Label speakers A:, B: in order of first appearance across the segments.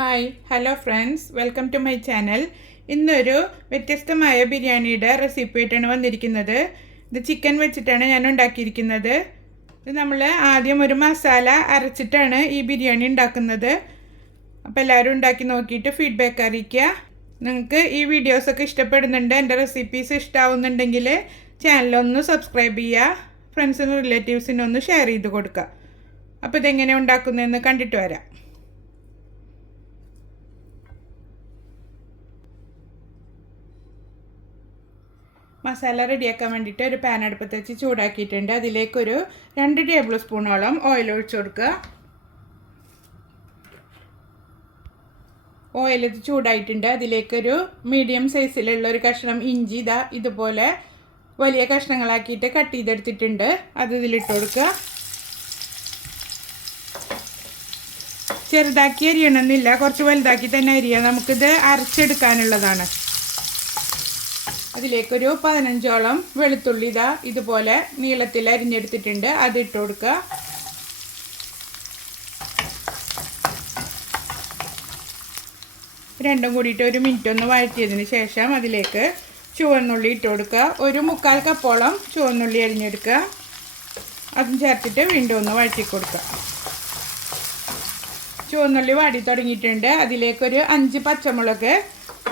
A: Hi hello friends welcome to my channel ഇന്നൊരു വ്യത്യസ്തമായ ബിരിയാണിയുടെ റെസിപ്പി ആയിട്ടാണ് വന്നിരിക്കുന്നത്. ഇത് ചിക്കൻ വെച്ചിട്ടാണ് ഞാൻ ഉണ്ടാക്കിയിരിക്കുന്നത്. ഇത് നമ്മൾ ആദ്യം ഒരു മസാല അരച്ചിട്ടാണ് ഈ ബിരിയാണി ഉണ്ടാക്കുന്നത്. അപ്പോൾ എല്ലാവരും ഉണ്ടാക്കി നോക്കിയിട്ട് ഫീഡ്ബാക്ക് അറിയിക്കുക. നിങ്ങൾക്ക് ഈ വീഡിയോസൊക്കെ ഇഷ്ടപ്പെടുന്നുണ്ട് എന്റെ റെസിപ്പീസ് ഇഷ്ടമാവുന്നുണ്ടെങ്കിൽ ചാനലൊന്ന് സബ്സ്ക്രൈബ് ചെയ്യുക. ഫ്രണ്ട്സിനും റിലേറ്റീവ്സിനും ഒന്ന് ഷെയർ ചെയ്ത് കൊടുക്കുക. അപ്പോൾ ഇതെങ്ങനെ ഉണ്ടാക്കുന്നതെന്ന് കണ്ടിട്ട് വരാം. മസാല റെഡിയാക്കാൻ വേണ്ടിയിട്ട് ഒരു പാൻ അടുപ്പത്ത് വെച്ച് ചൂടാക്കിയിട്ടുണ്ട്. അതിലേക്കൊരു രണ്ട് ടേബിൾ സ്പൂണോളം ഓയിൽ ഒഴിച്ചു കൊടുക്കുക. ഓയിൽ ഇത് ചൂടായിട്ടുണ്ട്. അതിലേക്കൊരു മീഡിയം സൈസിലുള്ള ഒരു കഷ്ണം ഇഞ്ചി ഇതാ ഇതുപോലെ വലിയ കഷ്ണങ്ങളാക്കിയിട്ട് കട്ട് ചെയ്തെടുത്തിട്ടുണ്ട്. അത് ഇതിലിട്ട് കൊടുക്കുക. ചെറുതാക്കി അരിയണമെന്നില്ല. കുറച്ച് വലുതാക്കി തന്നെ അരിയാം. നമുക്കിത് അരച്ചെടുക്കാനുള്ളതാണ്. അതിലേക്കൊരു പതിനഞ്ചോളം വെളുത്തുള്ളി ഇതാ ഇതുപോലെ നീളത്തിൽ അരിഞ്ഞെടുത്തിട്ടുണ്ട്. അത് ഇട്ട് കൊടുക്കുക. രണ്ടും കൂടിയിട്ട് ഒരു മിനിറ്റ് ഒന്ന് വഴറ്റിയതിന് ശേഷം അതിലേക്ക് ചുവന്നുള്ളി ഇട്ട് കൊടുക്കുക. ഒരു മുക്കാൽ കപ്പോളം ചുവന്നുള്ളി അരിഞ്ഞെടുക്കുക. അതും ചേർത്തിട്ട് വീണ്ടും ഒന്ന് വഴറ്റി കൊടുക്കുക. ചുവന്നുള്ളി വാടി തുടങ്ങിയിട്ടുണ്ട്. അതിലേക്കൊരു അഞ്ച് പച്ചമുളക്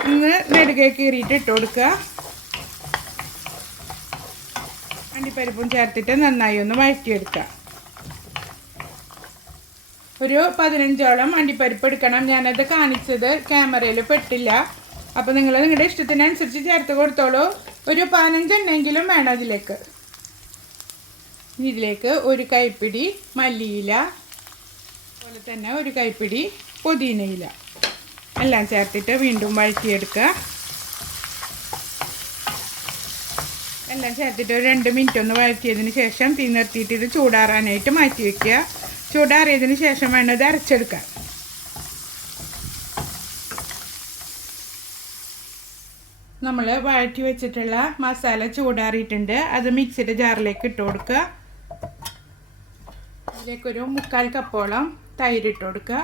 A: ഒന്ന് നെടുകെ കീറിയിട്ട് ഇട്ട് കൊടുക്കുക. അണ്ടിപ്പരിപ്പും ചേർത്തിട്ട് നന്നായി ഒന്ന് വഴറ്റിയെടുക്കുക ഒരു പതിനഞ്ചോളം അണ്ടിപ്പരിപ്പ് എടുക്കണം. ഞാനത് കാണിച്ചത് ക്യാമറയിൽ പെട്ടില്ല. അപ്പോൾ നിങ്ങൾ നിങ്ങളുടെ ഇഷ്ടത്തിനനുസരിച്ച് ചേർത്ത് കൊടുത്തോളൂ. ഒരു പതിനഞ്ചെണ്ണെങ്കിലും വേണം അതിലേക്ക്. ഇതിലേക്ക് ഒരു കൈപ്പിടി മല്ലിയില അതുപോലെ തന്നെ ഒരു കൈപ്പിടി പുതിനയില. എല്ലാം ചേർത്തിട്ട് വീണ്ടും വഴറ്റിയെടുക്കുക. എല്ലാം ചേർത്തിട്ട് ഒരു രണ്ട് മിനിറ്റ് ഒന്ന് വഴറ്റിയതിന് ശേഷം തീ നിർത്തിയിട്ട് ഇത് ചൂടാറാനായിട്ട് മാറ്റി വയ്ക്കുക ചൂടാറിയതിന് ശേഷം വേണം ഇത് അരച്ചെടുക്കാൻ നമ്മൾ വഴറ്റി വെച്ചിട്ടുള്ള മസാല ചൂടാറിയിട്ടുണ്ട്. അത് മിക്സിയുടെ ജാറിലേക്ക് ഇട്ട് കൊടുക്കുക. അതിലേക്കൊരു മുക്കാൽ കപ്പോളം തൈര് ഇട്ട് കൊടുക്കുക.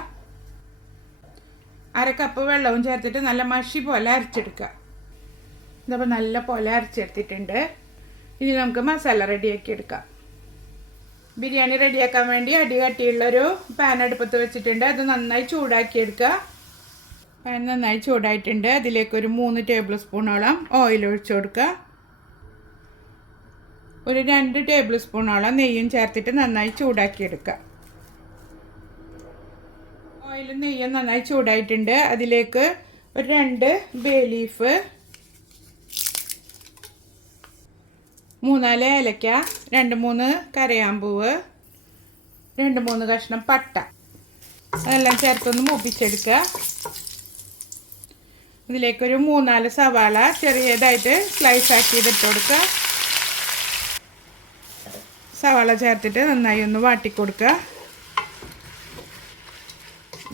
A: അര കപ്പ് വെള്ളവും ചേർത്തിട്ട് നല്ല മഷി പോലെ അരച്ചെടുക്കുക. ഇതപ്പോൾ നല്ല പോലെ അരച്ചെടുത്തിട്ടുണ്ട്. ഇനി നമുക്ക് മസാല റെഡിയാക്കി എടുക്കാം. ബിരിയാണി റെഡിയാക്കാൻ വേണ്ടി അടി കട്ടിയുള്ളൊരു പാൻ അടുപ്പത്ത് വെച്ചിട്ടുണ്ട്. അത് നന്നായി ചൂടാക്കിയെടുക്കുക. പാൻ നന്നായി ചൂടായിട്ടുണ്ട്. അതിലേക്കൊരു മൂന്ന് ടേബിൾ സ്പൂണോളം ഓയിൽ ഒഴിച്ചു കൊടുക്കുക. ഒരു രണ്ട് ടേബിൾ സ്പൂണോളം നെയ്യും ചേർത്തിട്ട് നന്നായി ചൂടാക്കിയെടുക്കുക. ഓയിലും നെയ്യും നന്നായി ചൂടായിട്ടുണ്ട്. അതിലേക്ക് ഒരു രണ്ട് ബേ ലീഫ് മൂന്നാൽ ഏലക്ക രണ്ട് മൂന്ന് കരയാമ്പൂവ് രണ്ട് മൂന്ന് കഷ്ണം പട്ട. അതെല്ലാം ചേർത്തൊന്ന് മൂപ്പിച്ചെടുക്കുക. ഇതിലേക്കൊരു മൂന്നാൽ സവാള ചെറിയതായിട്ട് സ്ലൈസ് ആക്കി ഇതിട്ട് കൊടുക്കുക. സവാള ചേർത്തിട്ട് നന്നായി ഒന്ന് വാട്ടിക്കൊടുക്കുക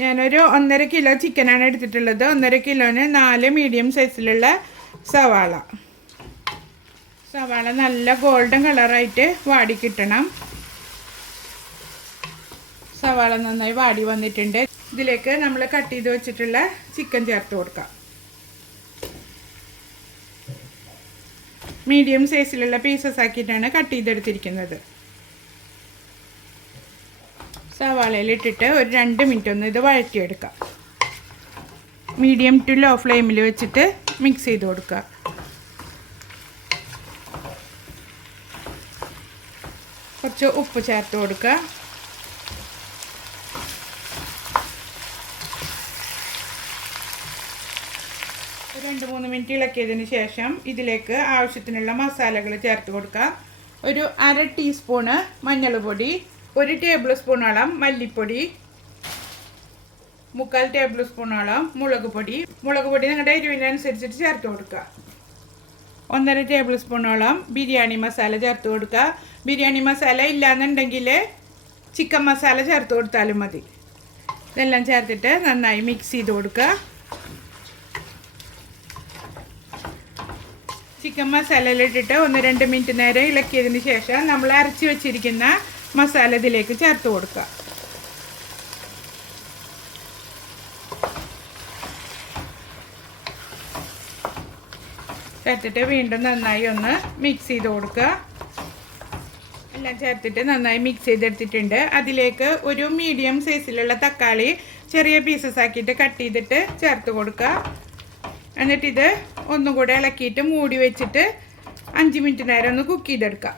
A: ഞാനൊരു ഒന്നര കിലോ ചിക്കനാണ് എടുത്തിട്ടുള്ളത്. ഒന്നര കിലോന് നാല് മീഡിയം സൈസിലുള്ള സവാള. സവാള നല്ല ഗോൾഡൻ കളറായിട്ട് വാടി കിട്ടണം. സവാള നന്നായി വാടി വന്നിട്ടുണ്ട്. ഇതിലേക്ക് നമ്മൾ കട്ട് ചെയ്ത് വെച്ചിട്ടുള്ള ചിക്കൻ ചേർത്ത് കൊടുക്കാം. മീഡിയം സൈസിലുള്ള പീസസ് ആക്കിയിട്ടാണ് കട്ട് ചെയ്തെടുത്തിരിക്കുന്നത്. സവാളയിലിട്ടിട്ട് ഒരു രണ്ട് മിനിറ്റ് ഒന്ന് ഇത് വഴറ്റിയെടുക്കാം. മീഡിയം ടു ലോ ഫ്ലെയിമിൽ വെച്ചിട്ട് മിക്സ് ചെയ്ത് കൊടുക്കുക. കുറച്ച് ഉപ്പ് ചേർത്ത് കൊടുക്കുക. രണ്ട് മൂന്ന് മിനിറ്റ് ഇളക്കിയതിന് ശേഷം ഇതിലേക്ക് ആവശ്യത്തിനുള്ള മസാലകൾ ചേർത്ത് കൊടുക്കുക. ഒരു അര ടീസ്പൂണ് മഞ്ഞൾ പൊടി ഒരു ടേബിൾ സ്പൂണോളം മല്ലിപ്പൊടി മുക്കാൽ ടേബിൾ സ്പൂണോളം മുളക് പൊടി. മുളക് പൊടി നിങ്ങളുടെ എരിവിനനുസരിച്ചിട്ട് ചേർത്ത് കൊടുക്കുക. ഒന്നര ടേബിൾ സ്പൂണോളം ബിരിയാണി മസാല ചേർത്ത് കൊടുക്കുക. ബിരിയാണി മസാല ഇല്ലാന്നുണ്ടെങ്കിൽ ചിക്കൻ മസാല ചേർത്ത് കൊടുത്താലും മതി. ഇതെല്ലാം ചേർത്തിട്ട് നന്നായി മിക്സ് ചെയ്ത് കൊടുക്കുക. ചിക്കൻ മസാലയിലിട്ടിട്ട് ഒന്ന് രണ്ട് മിനിറ്റ് നേരം ഇളക്കിയതിന് ശേഷം നമ്മൾ അരച്ച് വെച്ചിരിക്കുന്ന മസാല ഇതിലേക്ക് ചേർത്ത് കൊടുക്കുക. ചേർത്തിട്ട് വീണ്ടും നന്നായി ഒന്ന് മിക്സ് ചെയ്ത് കൊടുക്കുക. എല്ലാം ചേർത്തിട്ട് നന്നായി മിക്സ് ചെയ്തെടുത്തിട്ടുണ്ട്. അതിലേക്ക് ഒരു മീഡിയം സൈസിലുള്ള തക്കാളി ചെറിയ പീസസ് ആക്കിയിട്ട് കട്ട് ചെയ്തിട്ട് ചേർത്ത് കൊടുക്കുക. എന്നിട്ടിത് ഇത് ഒന്നും കൂടെ ഇളക്കിയിട്ട് മൂടി വെച്ചിട്ട് അഞ്ച് മിനിറ്റ് നേരം ഒന്ന് കുക്ക് ചെയ്തെടുക്കുക.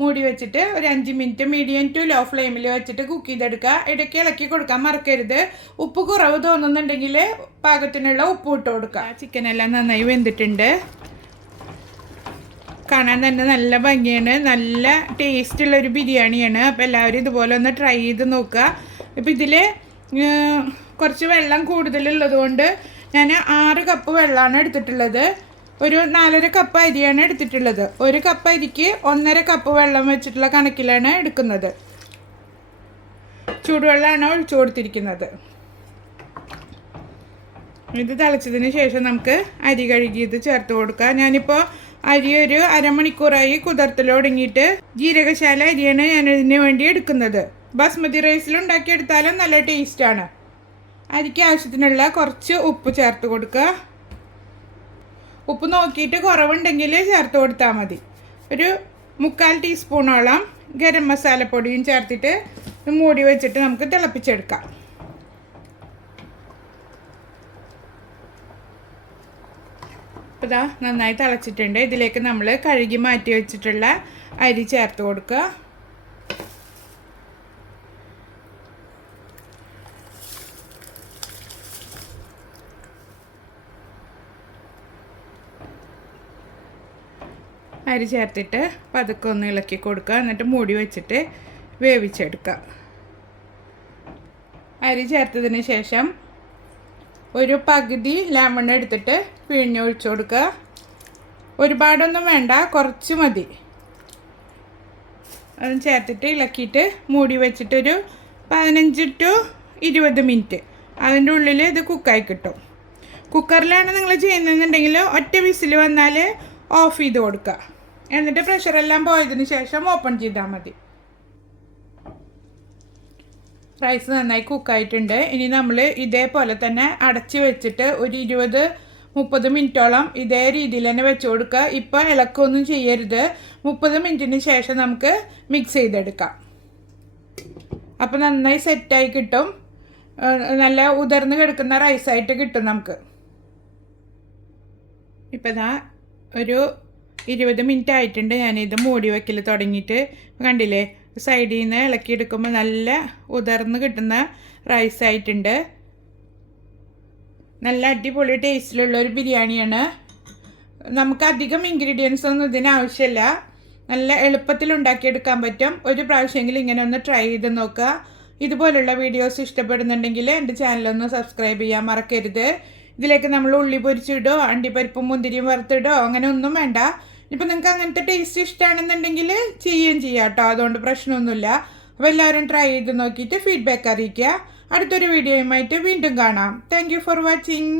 A: മൂടി വെച്ചിട്ട് ഒരു അഞ്ച് മിനിറ്റ് മീഡിയം ടു ലോ ഫ്ലെയിമിൽ വെച്ചിട്ട് കുക്ക് ചെയ്തെടുക്കുക. ഇടയ്ക്ക് ഇളക്കി കൊടുക്കാൻ മറക്കരുത്. ഉപ്പ് കുറവ് തോന്നുന്നുണ്ടെങ്കിൽ പാകത്തിനുള്ള ഉപ്പ് ഇട്ട് കൊടുക്കുക. ചിക്കൻ എല്ലാം നന്നായി വെന്തിട്ടുണ്ട്. കാണാൻ തന്നെ നല്ല ഭംഗിയാണ്. നല്ല ടേസ്റ്റ് ഉള്ള ഒരു ബിരിയാണിയാണ്. അപ്പോൾ എല്ലാവരും ഇതുപോലെ ഒന്ന് ട്രൈ ചെയ്ത് നോക്കുക. ഇപ്പോൾ ഇതിൽ കുറച്ച് വെള്ളം കൂടുതലുള്ളത് കൊണ്ട് ഞാൻ ആറ് കപ്പ് വെള്ളമാണ് എടുത്തിട്ടുള്ളത്. ഒരു നാലര കപ്പ് അരിയാണ് എടുത്തിട്ടുള്ളത്. ഒരു കപ്പ് അരിക്ക് ഒന്നര കപ്പ് വെള്ളം വെച്ചിട്ടുള്ള കണക്കിലാണ് എടുക്കുന്നത്. ചൂടുവെള്ളമാണ് ഒഴിച്ചു കൊടുത്തിരിക്കുന്നത്. ഇത് തിളച്ചതിന് ശേഷം നമുക്ക് അരി കഴുകിയത് ചേർത്ത് കൊടുക്കാം. ഞാനിപ്പോൾ അരി ഒരു അരമണിക്കൂറായി കുതിർത്തൽ തുടങ്ങിയിട്ട് ജീരകശാല അരിയാണ് ഞാൻ ഇതിന് വേണ്ടി എടുക്കുന്നത്. ബസ്മതി റൈസിൽ ഉണ്ടാക്കിയെടുത്താലും നല്ല ടേസ്റ്റാണ് അരിക്ക് ആവശ്യത്തിനുള്ള കുറച്ച് ഉപ്പ് ചേർത്ത് കൊടുക്കുക. ഉപ്പ് നോക്കിയിട്ട് കുറവുണ്ടെങ്കിൽ ചേർത്ത് കൊടുത്താൽ മതി. ഒരു മുക്കാൽ ടീസ്പൂണോളം ഗരം മസാലപ്പൊടിയും ചേർത്തിട്ട് മൂടി വെച്ചിട്ട് നമുക്ക് തിളപ്പിച്ചെടുക്കാം. അപ്പോൾ ഇതാ നന്നായി തിളച്ചിട്ടുണ്ട്. ഇതിലേക്ക് നമ്മൾ കഴുകി മാറ്റി വെച്ചിട്ടുള്ള അരി ചേർത്ത് കൊടുക്കുക. അരി ചേർത്തിട്ട് പതുക്കെ ഒന്ന് ഇളക്കി കൊടുക്കുക. എന്നിട്ട് മൂടി വെച്ചിട്ട് വേവിച്ചെടുക്കുക. അരി ചേർത്തതിന് ശേഷം ഒരു പകുതി ലെമൺ എടുത്തിട്ട് പിഴിഞ്ഞൊഴിച്ചു കൊടുക്കുക. ഒരുപാടൊന്നും വേണ്ട കുറച്ച് മതി. അത് ചേർത്തിട്ട് ഇളക്കിയിട്ട് മൂടി വെച്ചിട്ടൊരു പതിനഞ്ച് ടു ഇരുപത് മിനിറ്റ് അതിന്റെ ഉള്ളിൽ ഇത് കുക്കായി കിട്ടും. കുക്കറിലാണ് നിങ്ങൾ ചെയ്യുന്നതെന്നുണ്ടെങ്കിൽ ഒറ്റ വിസിൽ വന്നാൽ ഓഫ് ചെയ്ത് കൊടുക്കുക. എന്നിട്ട് പ്രഷറെല്ലാം പോയതിന് ശേഷം ഓപ്പൺ ചെയ്താൽ മതി. റൈസ് നന്നായി കുക്കായിട്ടുണ്ട് ഇനി നമ്മൾ ഇതേപോലെ തന്നെ അടച്ച് വെച്ചിട്ട് ഒരു ഇരുപത് മുപ്പത് മിനിറ്റോളം ഇതേ രീതിയിൽ തന്നെ വെച്ച് കൊടുക്കുക. ഇപ്പോൾ ഇളക്കൊന്നും ചെയ്യരുത്. മുപ്പത് മിനിറ്റിന് ശേഷം നമുക്ക് മിക്സ് ചെയ്തെടുക്കാം. അപ്പോൾ നന്നായി സെറ്റായി കിട്ടും. നല്ല ഉതിർന്ന് കിടക്കുന്ന റൈസായിട്ട് കിട്ടും നമുക്ക്. ഇപ്പം ഒരു ഇരുപത് മിനിറ്റ് ആയിട്ടുണ്ട്. ഞാനിത് മൂടി വയ്ക്കൽ തുടങ്ങിയിട്ട്. കണ്ടില്ലേ? സൈഡിൽ നിന്ന് ഇളക്കിയെടുക്കുമ്പോൾ നല്ല ഉതിർന്ന് കിട്ടുന്ന റൈസ് ആയിട്ടുണ്ട്. നല്ല അടിപൊളി ടേസ്റ്റിലുള്ള ഒരു ബിരിയാണിയാണ്. നമുക്ക് അധികം ഇൻഗ്രീഡിയൻസ് ഒന്നും ഇതിനാവശ്യമില്ല നല്ല എളുപ്പത്തിൽ ഉണ്ടാക്കിയെടുക്കാൻ പറ്റും. ഒരു പ്രാവശ്യമെങ്കിലും ഇങ്ങനെ ഒന്ന് ട്രൈ ചെയ്ത് നോക്കുക. ഇതുപോലുള്ള വീഡിയോസ് ഇഷ്ടപ്പെടുന്നുണ്ടെങ്കിൽ എന്റെ ചാനലൊന്ന് സബ്സ്ക്രൈബ് ചെയ്യാൻ മറക്കരുത്. ഇതിലേക്ക് നമ്മൾ ഉള്ളി പൊരിച്ചിടോ അണ്ടിപ്പരിപ്പും മുന്തിരിയും വറുത്തിടോ അങ്ങനെ ഒന്നും വേണ്ട. ഇപ്പം നിങ്ങൾക്ക് അങ്ങനത്തെ ടേസ്റ്റ് ഇഷ്ടമാണെന്നുണ്ടെങ്കിൽ ചെയ്യുകയും ചെയ്യാം കേട്ടോ അതുകൊണ്ട് പ്രശ്നമൊന്നുമില്ല. അപ്പോൾ എല്ലാവരും ട്രൈ ചെയ്ത് നോക്കിയിട്ട് ഫീഡ്ബാക്ക് അറിയിക്കുക. അടുത്തൊരു വീഡിയോയുമായിട്ട് വീണ്ടും കാണാം. Thank for watching